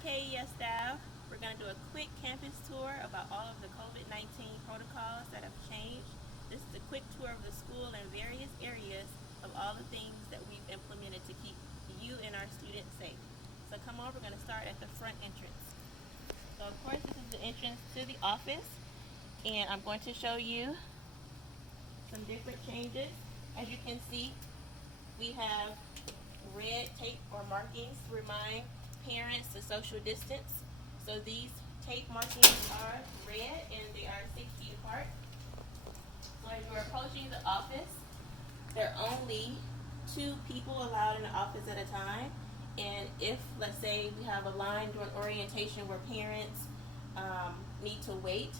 KES staff. We're going to do a quick campus tour about all of the COVID-19 protocols that have changed. This is a quick tour of the school and various areas of all the things that we've implemented to keep you and our students safe. So come on, we're going to start at the front entrance. So of course this is the entrance to the office, and I'm going to show you some different changes. As you can see, we have red tape or markings to remind parents to social distance. So these tape markings are red and they are 6 feet apart. So as you're approaching the office, there are only 2 people allowed in the office at a time. And if, let's say, we have a line during orientation where parents need to wait,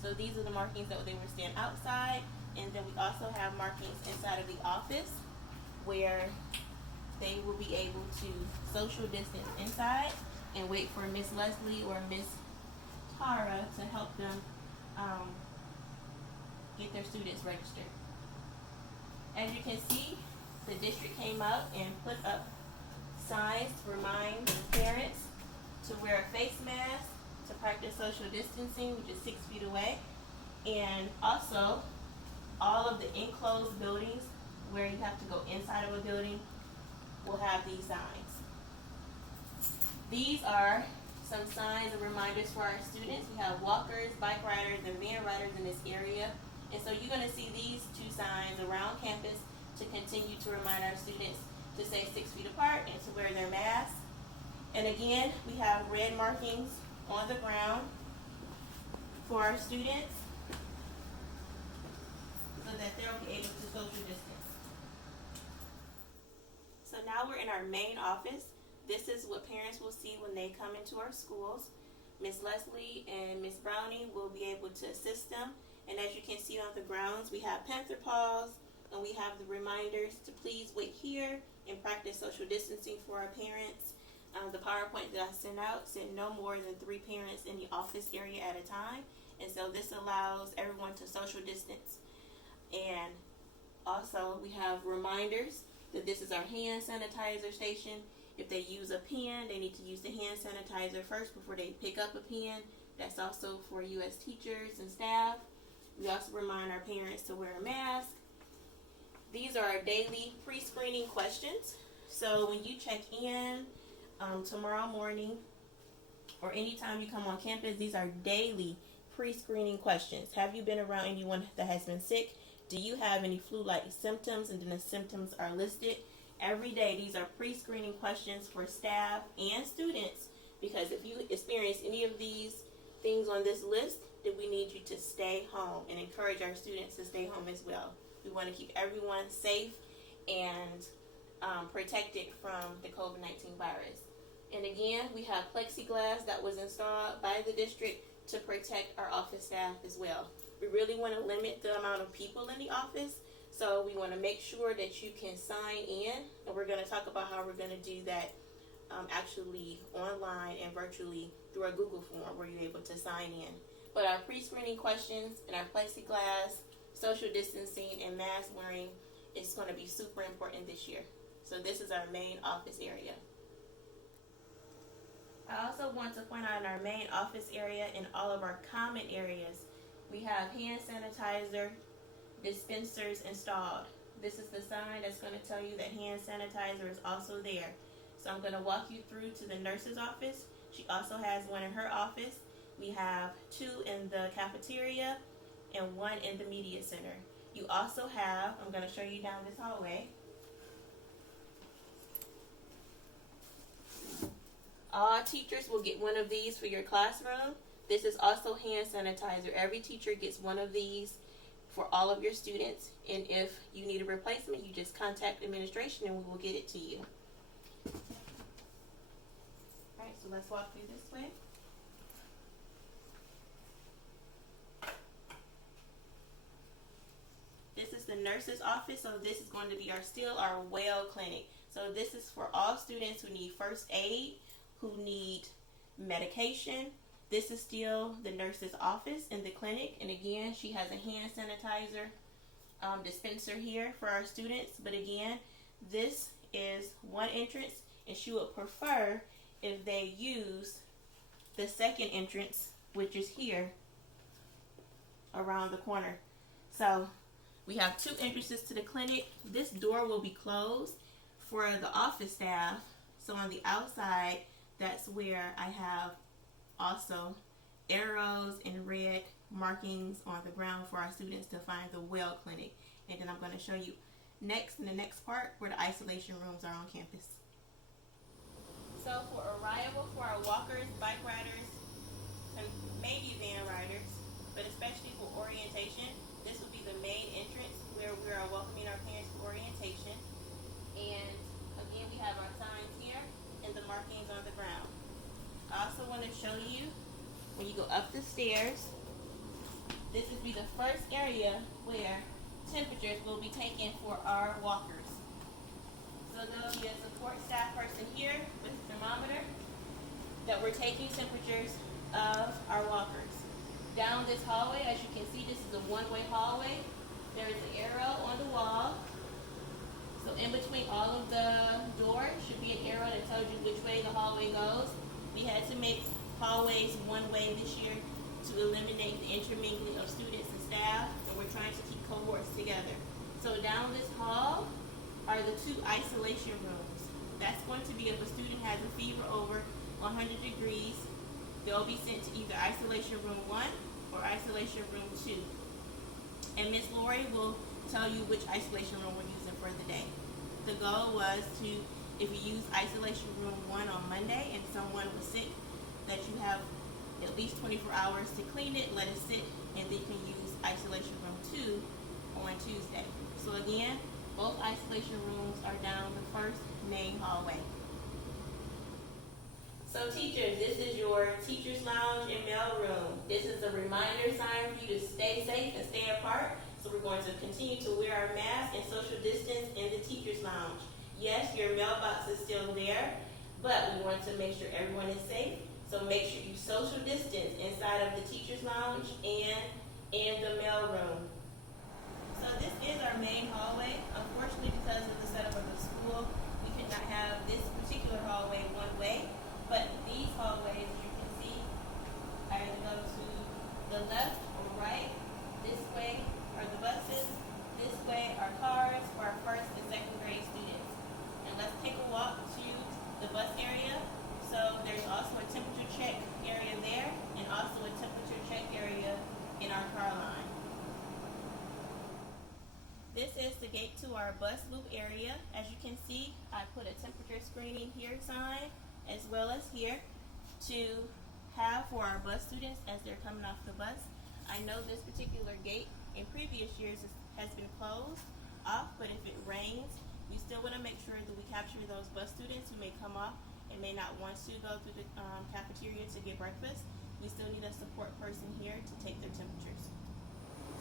so these are the markings that they will stand outside. And then we also have markings inside of the office where they will be able to social distance inside and wait for Miss Leslie or Miss Tara to help them get their students registered. As you can see, the district came out and put up signs to remind parents to wear a face mask, to practice social distancing, which is 6 feet away, and also all of the enclosed buildings where you have to go inside of a building will have these signs. These are some signs and reminders for our students. We have walkers, bike riders, and van riders in this area. And so you're going to see these 2 signs around campus to continue to remind our students to stay 6 feet apart and to wear their masks. And again, we have red markings on the ground for our students so that they'll be able to social distance. So now we're in our main office. This is what parents will see when they come into our schools. Miss Leslie and Miss Browning will be able to assist them. And as you can see on the grounds, we have Panther Paws, and we have the reminders to please wait here and practice social distancing for our parents. The PowerPoint that I sent out said no more than 3 parents in the office area at a time. And so this allows everyone to social distance. And also we have reminders that this is our hand sanitizer station. If they use a pen, they need to use the hand sanitizer first before they pick up a pen. That's also for you as teachers and staff. We also remind our parents to wear a mask. These are our daily pre-screening questions. So when you check in tomorrow morning or anytime you come on campus, these are daily pre-screening questions. Have you been around anyone that has been sick? Do you have any flu-like symptoms? And then the symptoms are listed. Every day, these are pre-screening questions for staff and students, because if you experience any of these things on this list, then we need you to stay home and encourage our students to stay home as well. We want to keep everyone safe and protected from the COVID-19 virus. And again, we have plexiglass that was installed by the district to protect our office staff as well. We really want to limit the amount of people in the office, so we want to make sure that you can sign in, and we're going to talk about how we're going to do that actually online and virtually through a Google form where you're able to sign in. But our pre-screening questions and our plexiglass, social distancing, and mask wearing is going to be super important this year. So this is our main office area. I also want to point out in our main office area and all of our common areas, we have hand sanitizer dispensers installed. This is the sign that's going to tell you that hand sanitizer is also there. So I'm going to walk you through to the nurse's office. She also has one in her office. We have 2 in the cafeteria and 1 in the media center. You also have, I'm going to show you down this hallway, all teachers will get one of these for your classroom. This is also hand sanitizer. Every teacher gets one of these for all of your students. And if you need a replacement, you just contact administration and we will get it to you. Alright, so let's walk through this way. This is the nurse's office, so this is going to be our well clinic. So this is for all students who need first aid, who need medication. This is still the nurse's office in the clinic, and again, she has a hand sanitizer dispenser here for our students. But again, this is one entrance, and she would prefer if they use the second entrance, which is here around the corner. So we have two entrances to the clinic. This door will be closed for the office staff. So on the outside, that's where I have also arrows and red markings on the ground for our students to find the well clinic. And then I'm going to show you next in the next part where the isolation rooms are on campus. So for arrival for our walkers, bike riders, and maybe van riders, but especially for orientation, this will be the main entrance where we are welcoming our parents for orientation. And again, we have our signs here and the markings on the ground. I also want to show you when you go up the stairs, this will be the first area where temperatures will be taken for our walkers. So there will be a support staff person here with a thermometer that we're taking temperatures of our walkers. Down this hallway, as you can see, this is a one-way hallway. There is an arrow on the wall. So in between all of the doors should be an arrow that tells you which way the hallway goes. We had to make hallways one way this year to eliminate the intermingling of students and staff, and we're trying to keep cohorts together. So down this hall are the two isolation rooms. That's going to be if a student has a fever over 100 degrees, they'll be sent to either isolation room 1 or isolation room 2. And Miss Lori will tell you which isolation room we're using for the day. The goal was to, if you use isolation room 1 on Monday and someone was sick, that you have at least 24 hours to clean it, let it sit, and then you can use isolation room 2 on Tuesday. So again, both isolation rooms are down the first main hallway. So teachers, this is your teacher's lounge and mail room. This is a reminder sign for you to stay safe and stay apart. So we're going to continue to wear our masks and social distance in the teacher's lounge. Yes, your mailbox is still there, but we want to make sure everyone is safe. So make sure you social distance inside of the teacher's lounge and in the mail room. So this is our main hallway. Unfortunately, because of the setup of the school, we could not have this particular hallway one way. But these hallways, as you can see, either go to the left or right. This way are the buses. This way are cars for our first and second grade students. And let's take a walk to the bus area. So there's also a temperature check area there and also a temperature check area in our car line. This is the gate to our bus loop area. As you can see, I put a temperature screening here sign as well as here to have for our bus students as they're coming off the bus. I know this particular gate in previous years has been closed off, but if it rains, we still want to make sure that we capture those bus students who may come off and may not want to go through the cafeteria to get breakfast. We still need a support person here to take their temperatures.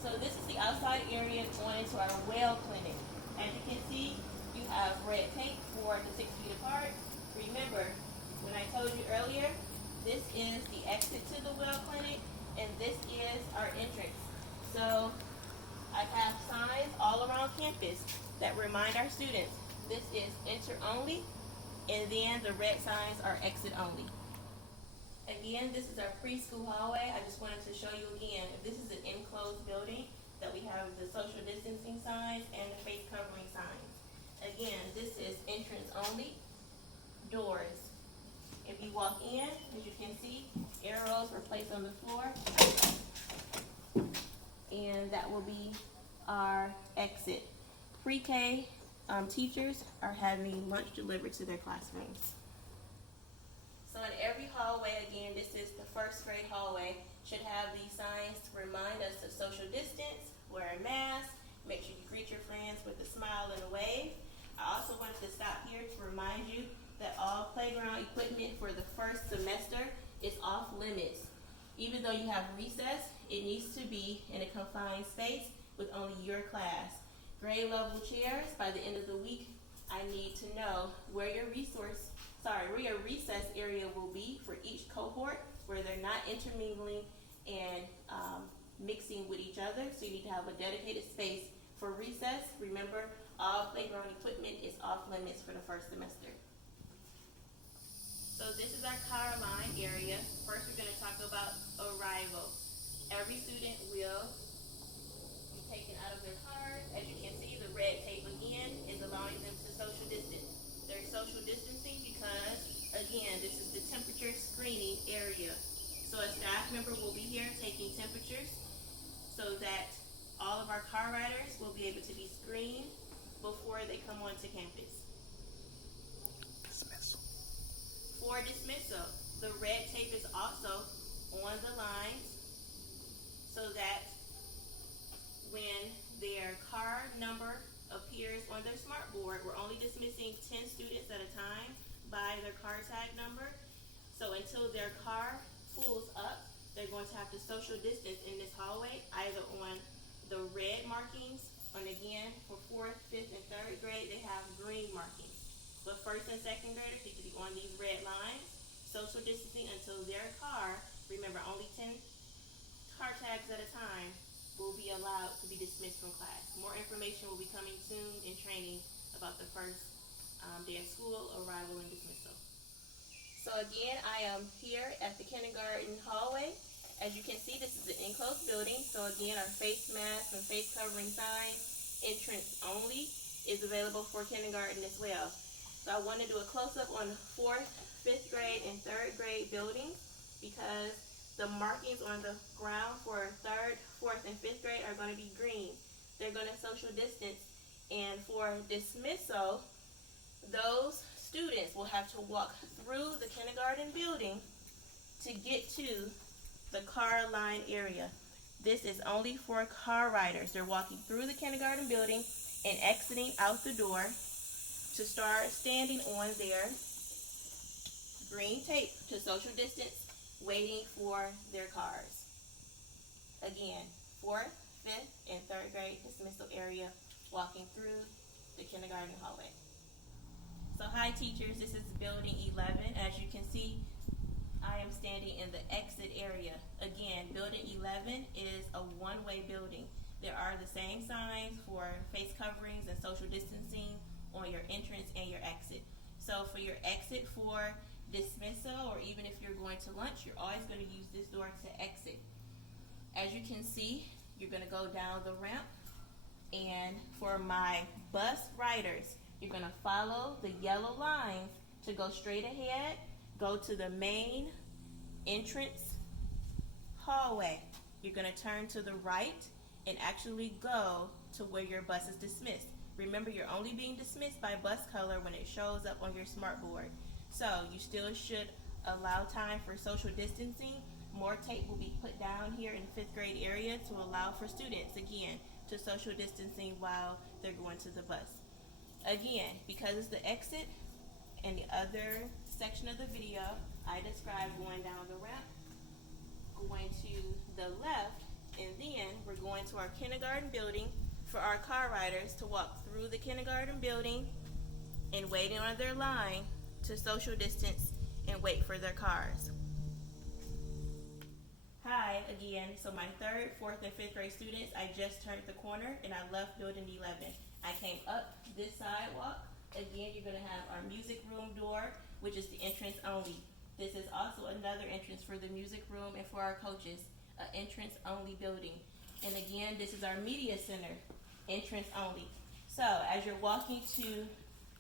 So this is the outside area going into our well clinic. As you can see, you have red tape for the 6 feet apart. Remember, when I told you earlier, this is the exit to the well clinic, and this is our entrance. So I have signs all around campus that remind our students this is enter only, and then the red signs are exit only. Again, this is our preschool hallway. I just wanted to show you again, if this is an enclosed building, that we have the social distancing signs and the face covering signs. Again, this is entrance only, doors. If you walk in, as you can see, arrows were placed on the floor. And that will be our exit. Pre-K teachers are having lunch delivered to their classrooms. So in every hallway, again, this is the first grade hallway, should have these signs to remind us to social distance, wear a mask, make sure you greet your friends with a smile and a wave. I also wanted to stop here to remind you that all playground equipment for the first semester is off limits. Even though you have recess, it needs to be in a confined space with only your class. Grade level chairs, by the end of the week, I need to know where your recess area will be for each cohort, where they're not intermingling and mixing with each other. So you need to have a dedicated space for recess. Remember, all playground equipment is off limits for the first semester. So this is our car line area. First, we're going to talk about arrival. Every student will be taken out of their cars. As you can see, the red tape again is allowing them to social distance. They're social distancing because, again, this is the temperature screening area. So a staff member will be here taking temperatures so that all of our car riders will be able to be screened before they come onto campus. Dismissal. For dismissal, the red tape is also on the lines so that when their car number appears on their smart board, we're only dismissing 10 students at a time by their car tag number. So until their car pulls up, they're going to have to social distance in this hallway, either on the red markings, and again, for 4th, 5th, and 3rd grade, they have green markings. But 1st and 2nd graders need to be on these red lines, social distancing until their car, remember only 10 car tags at a time, will be allowed to be dismissed from class. More information will be coming soon in training about the first day of school, arrival, and dismissal. So again, I am here at the kindergarten hallway. As you can see, this is an enclosed building. So again, our face mask and face covering sign, entrance only, is available for kindergarten as well. So I want to do a close-up on 4th, 5th grade, and 3rd grade buildings because the markings on the ground for 3rd, 4th, and 5th grade are going to be green. They're going to social distance. And for dismissal, those students will have to walk through the kindergarten building to get to the car line area. This is only for car riders. They're walking through the kindergarten building and exiting out the door to start standing on their green tape to social distance, waiting for their cars. Again, 4th, 5th, and 3rd grade dismissal area, walking through the kindergarten hallway. So hi teachers, this is building 11. As you can see, I am standing in the exit area. Again, building 11 is a one-way building. There are the same signs for face coverings and social distancing on your entrance and your exit. So for your exit for dismissal, or even if you're going to lunch, you're always going to use this door to exit. As you can see, you're going to go down the ramp, and for my bus riders, you're going to follow the yellow lines to go straight ahead, go to the main entrance hallway. You're going to turn to the right and actually go to where your bus is dismissed. Remember, you're only being dismissed by bus color when it shows up on your smart board. So you still should allow time for social distancing. More tape will be put down here in the 5th grade area to allow for students, again, to social distancing while they're going to the bus. Again, because it's the exit and the other section of the video, I described going down the ramp, going to the left, and then we're going to our kindergarten building for our car riders to walk through the kindergarten building and waiting on their line to social distance and wait for their cars. Hi again, so my 3rd, 4th, and 5th grade students, I just turned the corner and I left building 11. I came up this sidewalk. Again, you're going to have our music room door, which is the entrance only. This is also another entrance for the music room and for our coaches, an entrance only building. And again, this is our media center, entrance only. So as you're walking to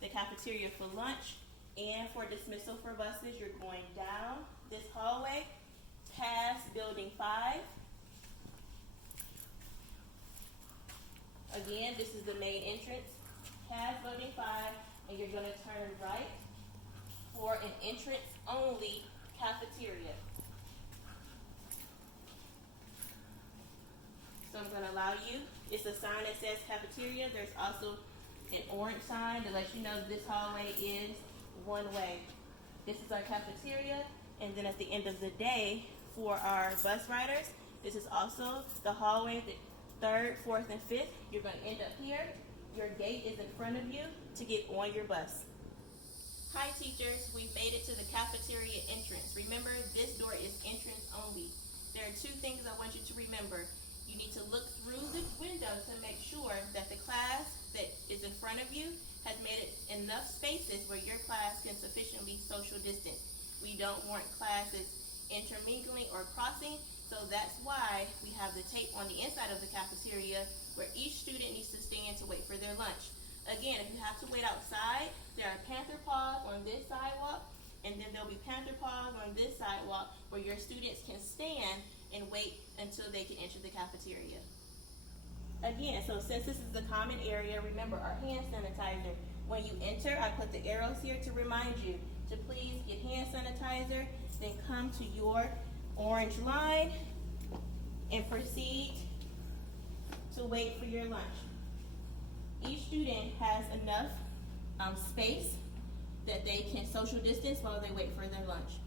the cafeteria for lunch and for dismissal for buses, you're going down this hallway, past building 5. Again, this is the main entrance, past building 5, and you're going to turn right for an entrance only cafeteria. So I'm going to allow you, it's a sign that says cafeteria. There's also an orange sign to let you know this hallway is one way. This is our cafeteria, and then at the end of the day, for our bus riders, this is also the hallway, the 3rd, 4th, and 5th. You're going to end up here. Your gate is in front of you to get on your bus. Hi teachers, we made it to the cafeteria entrance. Remember, this door is entrance only. There are 2 things I want you to remember. You need to look through the window to make sure that the class that is in front of you has made it enough spaces where your class can sufficiently social distance. We don't want classes intermingling or crossing, so that's why we have the tape on the inside of the cafeteria where each student needs to stand to wait for their lunch. Again, if you have to wait outside, there are Panther Paws on this sidewalk, and then there'll be Panther Paws on this sidewalk where your students can stand and wait until they can enter the cafeteria. Again, so since this is a common area, remember our hand sanitizer. When you enter, I put the arrows here to remind you to please get hand sanitizer, then come to your orange line and proceed to wait for your lunch. Each student has enough space that they can social distance while they wait for their lunch.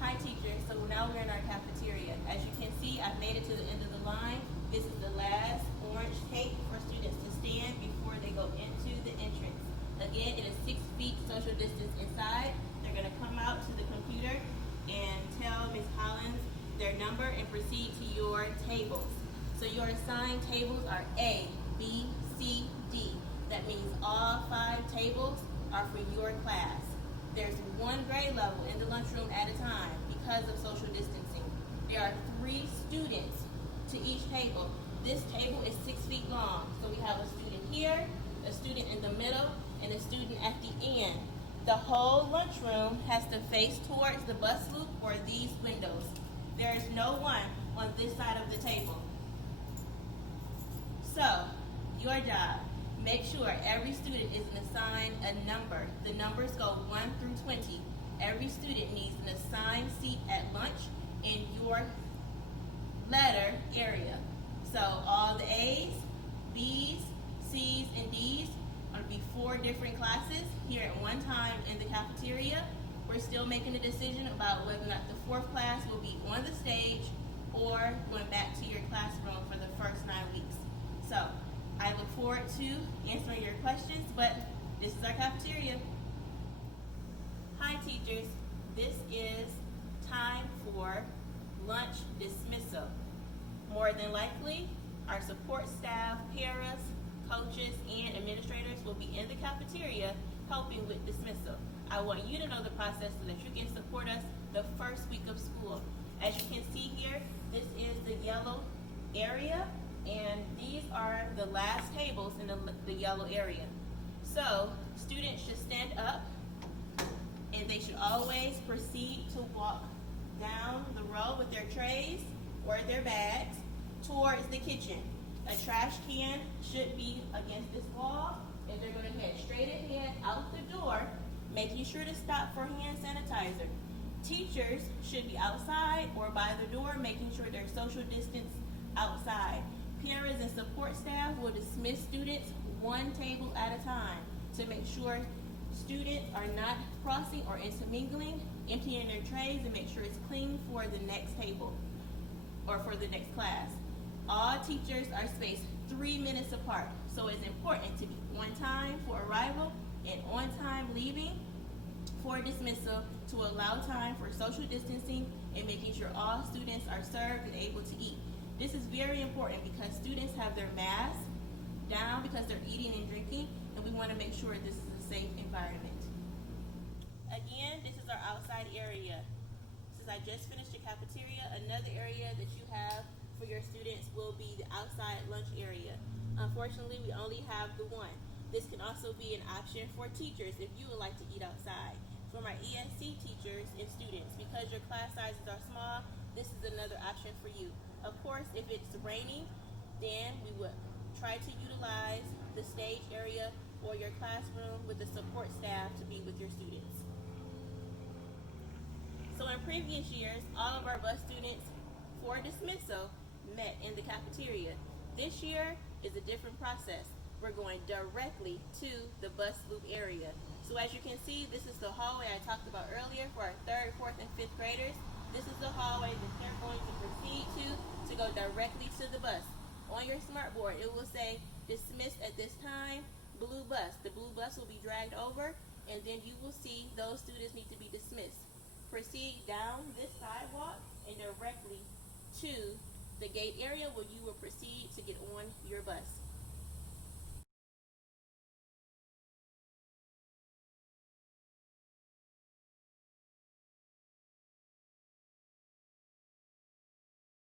Hi teachers, so now we're in our cafeteria. As you can see, I've made it to the end of the line. This is the last orange tape for students to stand before they go into the entrance. Again, it is 6 feet social distance inside. They're going to come out to the computer and tell Ms. Collins their number and proceed to your tables. So your assigned tables are A, B, C, D. That means all 5 tables are for your class. There's 1 grade level in the lunchroom at a time because of social distancing. There are 3 students to each table. This table is 6 feet long. So we have a student here, a student in the middle, and a student at the end. The whole lunchroom has to face towards the bus loop or these windows. There is no one on this side of the table. So, your job, make sure every student is assigned a number. The numbers go 1 through 20. Every student needs an assigned seat at lunch in your letter area. So all the A's, B's, C's, and D's are going to be 4 different classes here at one time in the cafeteria. We're still making a decision about whether or not the 4th class will be on the stage or going back to your classroom for the first 9 weeks. So I look forward to answering your questions, but this is our cafeteria. Hi teachers, this is time for lunch dismissal. More than likely, our support staff, paras, coaches, and administrators will be in the cafeteria helping with dismissal. I want you to know the process so that you can support us the first week of school. As you can see here, this is the yellow area, and these are the last tables in the yellow area. So students should stand up, and they should always proceed to walk down the row with their trays or their bags towards the kitchen. A trash can should be against this wall, and they're going to head straight ahead out the door, making sure to stop for hand sanitizer. Teachers should be outside or by the door, making sure they're social distance outside. Parents and support staff will dismiss students 1 table at a time to make sure students are not crossing or intermingling, emptying their trays, and make sure it's clean for the next table or for the next class. All teachers are spaced 3 minutes apart, so it's important to be on time for arrival and on time leaving for dismissal to allow time for social distancing and making sure all students are served and able to eat. This is very important because students have their masks down because they're eating and drinking, and we want to make sure this is a safe environment. Again, this is our outside area. Since I just finished the cafeteria, another area that you have for your students will be the outside lunch area. Unfortunately, we only have the one. This can also be an option for teachers if you would like to eat outside. For my ESC teachers and students, because your class sizes are small, this is another option for you. Of course, if it's raining, then we would try to utilize the stage area or your classroom with the support staff to be with your students. So in previous years, all of our bus students for dismissal met in the cafeteria. This year is a different process. We're going directly to the bus loop area. So as you can see, this is the hallway I talked about earlier for our 3rd, 4th, and 5th graders. This is the hallway that they're going to proceed to go directly to the bus. On your smartboard, it will say dismissed at this time, blue bus. The blue bus will be dragged over, and then you will see those students need to be dismissed. Proceed down this sidewalk and directly to the gate area where you will proceed to get on your bus.